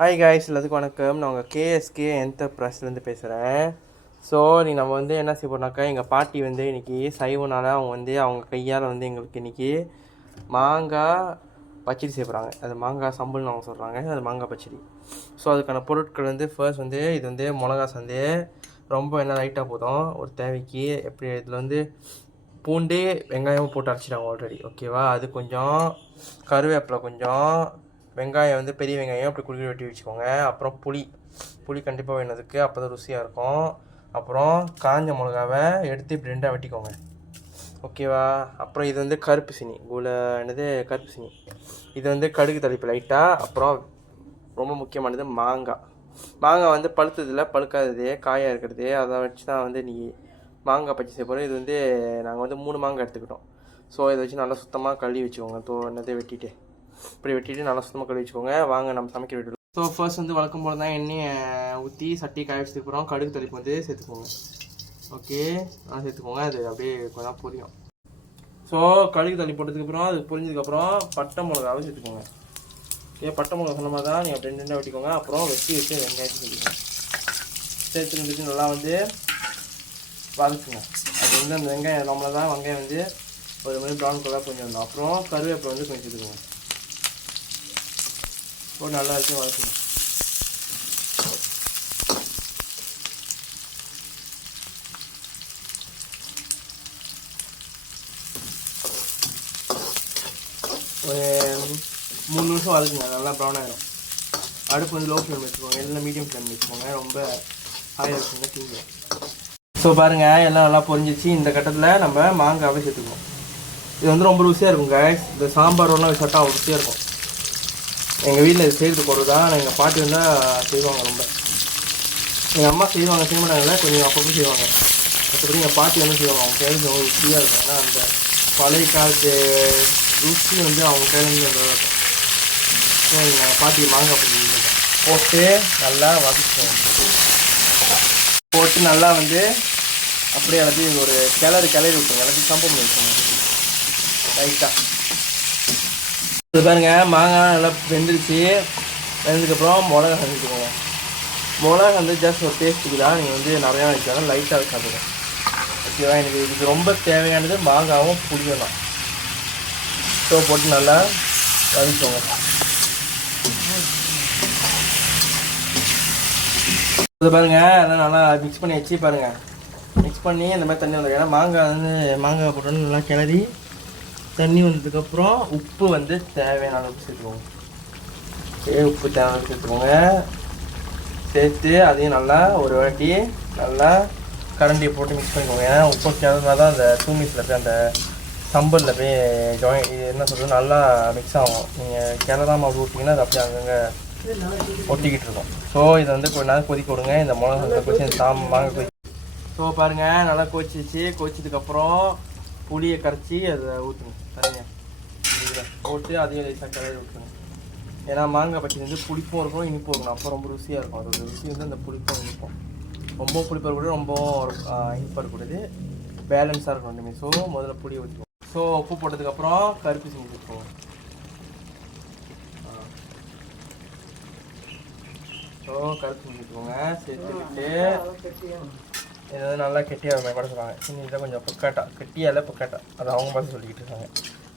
Hi guys, எல்லாத்துக்கும் வணக்கம். நான் உங்கள் கேஎஸ்கே என்டர்பிரைஸ்லேருந்து பேசுகிறேன். ஸோ நம்ம என்ன செய்ய போனாக்கா, எங்கள் பாட்டி இன்றைக்கி சைவனால் அவங்க கையால் எங்களுக்கு இன்றைக்கி மாங்காய் பச்சடி செய்ய போகிறாங்க. அது மாங்காய் சம்பல்னு அவங்க சொல்கிறாங்க, அது மாங்காய் பச்சடி. ஸோ அதுக்கான பொருட்கள் ஃபர்ஸ்ட் இது மிளகாஸ் ரொம்ப லைட்டாக போதும் ஒரு தேவைக்கு. எப்படி இதில் பூண்டு வெங்காயமும் போட்டு அரைச்சிட்டாங்க ஆல்ரெடி, ஓகேவா. அது கொஞ்சம் கருவேப்பிலை, கொஞ்சம் வெங்காயம் பெரிய வெங்காயம் அப்படி குறுக்கி வெட்டி வச்சுக்கோங்க. அப்புறம் புளி கண்டிப்பாக வேணுதுக்கு, அப்போ தான் ருசியாக இருக்கும். அப்புறம் காஞ்ச மிளகாவை எடுத்து இப்படி ரெண்டாக வெட்டிக்கோங்க, ஓகேவா. அப்புறம் இது கருப்பு சீனி கருப்பு சீனி. இது கடுகு தளிப்பு லைட்டாக. அப்புறம் ரொம்ப முக்கியமானது மாங்காய் பழுத்ததில்லை, பழுக்காதது காயாக இருக்கிறது. அதை வச்சு தான் நீ மாங்காய் பச்சை செய்ய போகிறோம். இது நாங்கள் 3 மாங்காய் எடுத்துக்கிட்டோம். ஸோ இதை வச்சு நல்லா சுத்தமாக கழுவி வச்சுக்கோங்க. வெட்டிட்டு இப்படி வெட்டிட்டு நல்லா சுத்தமாக கழுவி வச்சுக்கோங்க. வாங்க நம்ம சமைக்க விட்டுடுவோம். ஸோ ஃபர்ஸ்ட் வழக்கம் போல் தான் எண்ணெயை ஊற்றி சட்டி காய வச்சதுக்கப்புறம் கடுகு தளிப்பு சேர்த்துக்கோங்க. ஓகே, நல்லா சேர்த்துக்கோங்க. அது அப்படியே கொஞ்சம் பொரியும். ஸோ கடுகு தள்ளி போட்டதுக்கப்புறம் அது பொரிஞ்சதுக்கப்புறம் பட்டை மிளகாவை சேர்த்துக்கோங்க. பட்டை மிளகா சொன்ன மாதிரி தான் நீங்கள் அப்படி ரெண்டாக வெட்டிக்கோங்க. அப்புறம் வச்சு வெங்காயத்தை சேர்த்துக்கோங்க. சேர்த்துக்கிட்டு நல்லா வதக்குங்க. அது அந்த வெங்காயம் நம்மளை தான் வெங்காயம் ஒரு மாதிரி ப்ரௌன் கலர் கொஞ்சம் வந்தோம். அப்புறம் கருவேப்பிலை கொஞ்சம் சேர்த்துக்கோங்க. நல்லா இருக்கு, வதக்கணும். ஒரு 3 நிமிஷம் வதக்குங்க, நல்லா ப்ரௌன் ஆகிடும். அடுப்பு லோ ஃப்ளேம் வச்சுக்கோங்க, எல்லாம் மீடியம் ஃப்ளேம் வச்சுக்கோங்க. ரொம்ப ஹாய் வச்சுங்க தீங்க. ஸோ பாருங்கள், எல்லாம் நல்லா பொரிஞ்சிச்சு. இந்த கட்டத்தில் நம்ம மாங்காவை சேர்த்துக்குவோம். இது ரொம்ப ருசியாக இருக்கும் guys. இந்த சாம்பாரோடலாம் சாப்பிட்டா ருசியாக இருக்கும். எங்கள் வீட்டில் இது செய்கிறது பொருள் தான். எங்கள் பாட்டி செய்வாங்க. ரொம்ப எங்கள் அம்மா செய்வாங்க, செய்ய மாட்டாங்கல்ல, கொஞ்சம் அப்பப்போ செய்வாங்க. மற்றபடி எங்கள் பாட்டி செய்வாங்க. அவங்க கையில் ரொம்ப ருசியாக இருக்கும். ஏன்னா அந்த பழைய காலத்து ருசி அவங்க கையிலேருந்து இருக்கும். ஸோ எங்கள் பாட்டி மாங்காய் போட்டு நல்லா வதக்குவோம். போட்டு நல்லா அப்படியே எல்லாத்தையும் ஒரு கிளறி விட்டுருங்க. எல்லாத்தையும் கம்பம் பண்ணி வச்சுக்கோங்க ரைட்டாக. இது பாருங்க, மாங்காய் நல்லா வெந்துருச்சு. வெந்ததுக்கப்புறம் மிளகா செஞ்சுக்கோங்க. மிளகா ஜஸ்ட் ஒரு டேஸ்ட்டுக்கு தான். நீங்கள் நிறையா வச்சாலும் லைட்டாக சாப்பிடுங்க, ஓகேவா. எனக்கு இதுக்கு ரொம்ப தேவையானது மாங்காவும் புளியும் தான். ஸோ போட்டு நல்லா வதக்கிக்கோங்க. இது பாருங்கள், எல்லாம் நல்லா மிக்ஸ் பண்ணி வச்சு பாருங்கள். மிக்ஸ் பண்ணி இந்த மாதிரி தண்ணி வந்துடும். ஏன்னா மாங்காய் போட்டோன்னு நல்லா கிளறி தண்ணி வந்ததுக்கப்புறம் உப்பு தேவையான அளவுக்கு சேர்த்துக்கோங்க. உப்பு தேவையான சேர்த்துக்கோங்க. சேர்த்து அதையும் நல்லா ஒரு வாட்டி நல்லா கரண்டியை போட்டு மிக்ஸ் பண்ணிக்கோங்க. ஏன்னா உப்பு கிளறினா தான் அந்த தூமிஸில் போய் அந்த சம்பலில் போய் என்ன சொல்கிறது நல்லா மிக்ஸ் ஆகும். நீங்கள் கிளறாமல் அப்படி விட்டிங்கன்னா அது அப்படியே அங்கங்கே ஒட்டிக்கிட்டு இருக்கும். ஸோ இதை கொஞ்ச நேரம் கொதிக்க விடுங்க. இந்த மிளகா கொதிச்சு இந்த மாங்காய் கொதி. ஸோ பாருங்கள், நல்லா கொதிச்சிச்சு. கொதிச்சதுக்கப்புறம் புளியை கரைச்சி அதை ஊற்றுங்க. தனியாக போட்டு அதையும் லேசாக கிளறி விட்டுருங்க. ஏன்னா மாங்காய் பச்சடி புளிப்பும் இருக்கும், இனிப்பும் இருக்கும். அப்போ ரொம்ப ருசியாக இருக்கும். அதோட ருசி அந்த புளிப்பும் இனிப்பும். ரொம்ப புளிப்பாக இருக்கக்கூடாது, ரொம்ப இனிப்பாக இருக்கக்கூடாது, பேலன்ஸாக இருக்கும் ரெண்டுமே. ஸோ முதல்ல புளியை ஊற்றிக்குவோம். ஸோ உப்பு போட்டதுக்கப்புறம் கருப்பு செஞ்சு வச்சுக்கோங்க. ஸோ கருப்பு செஞ்சு வச்சுக்கோங்க. சேர்த்துக்கிட்டு ஏதாவது நல்லா கெட்டியாக கூட சொல்லுவாங்க. சின்ன இதில் கொஞ்சம் கெட்டியாக இல்லை பொக்காட்டா, அது அவங்க பார்த்து சொல்லிக்கிட்டு இருக்காங்க.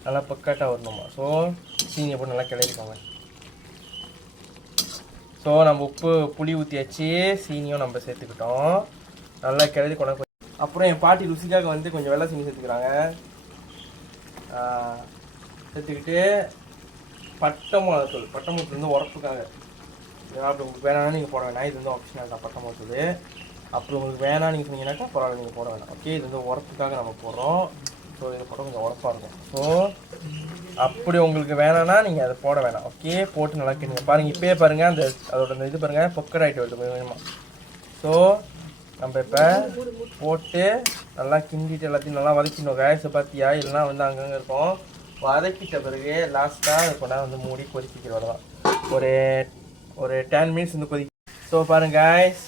நல்லா பொக்காட்டா வரணுமா. ஸோ சீனியை போட்டு நல்லா கிளறிக்கோங்க. ஸோ நம்ம உப்பு புளி ஊற்றியாச்சு, சீனியும் நம்ம சேர்த்துக்கிட்டோம். நல்லா கிளறி கொண்டு. அப்புறம் என் பாட்டி ருசிக்காக கொஞ்சம் வெள்ளை சீனி சேர்த்துக்கிறாங்க. சேர்த்துக்கிட்டு பட்டை மிளகாத்தூள் உரப்புக்காக. அப்படி உங்களுக்கு வேணாம்னா நீங்கள் போட வேணாம். இது ஆப்ஷனல் தான், பட்டை மிளகாத்தூள். அப்புறம் உங்களுக்கு வேணாம் நீங்கள் சொன்னீங்கன்னாக்கா பரவாயில்ல, நீங்கள் போட வேணாம். ஓகே, இது உரப்புக்காக நம்ம போடுறோம். ஸோ இதை போட்டால் கொஞ்சம் உரப்பாக இருக்கும். ஸோ அப்படி உங்களுக்கு வேணான்னா நீங்கள் அதை போட வேணாம். ஓகே, போட்டு நல்லா கிண்டுங்க. பாருங்கள், இப்போயே பாருங்கள் அந்த அதோட இது பாருங்கள் பொக்கட் ஆகிட்டு வருது கொஞ்சம் கொஞ்சமாக. ஸோ நம்ம இப்போ போட்டு நல்லா கிண்டிட்டு எல்லாத்தையும் நல்லா வதக்கிடணும். கேஸை பார்த்தியா, இல்லைனா அங்கங்கே இருக்கும். வதக்கிட்ட பிறகு லாஸ்ட்டாக கொண்டா மூடி கொதிக்கிற தான் ஒரு 10 மினிட்ஸ் கொதிக்க. ஸோ பாருங்கள் காய்ஸ்,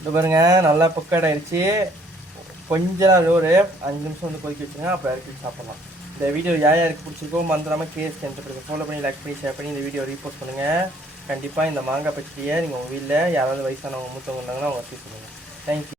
இது பாருங்கள் நல்லா பொக்கட் ஆகிடுச்சு. கொஞ்சம் ஒரு 5 நிமிஷம் கொதிக்க வச்சுருங்க. அப்புறம் இறக்கி சாப்பிட்லாம். இந்த வீடியோ யாருக்கு பிடிச்சிருக்கோ மறந்துடாமல் கேஎஸ்கே என்டர்பிரைஸை ஃபாலோ பண்ணி லைக் பண்ணி ஷேர் பண்ணி இந்த வீடியோ ரீபோஸ்ட் பண்ணுங்கள். கண்டிப்பாக இந்த மாங்காய் பச்சடியை நீங்கள் உங்கள் வீட்டில் யாராவது வயசானவங்க மூத்தவங்க இருந்தாங்கன்னா அவங்க வச்சு சொல்லுங்கள். தேங்க்யூ.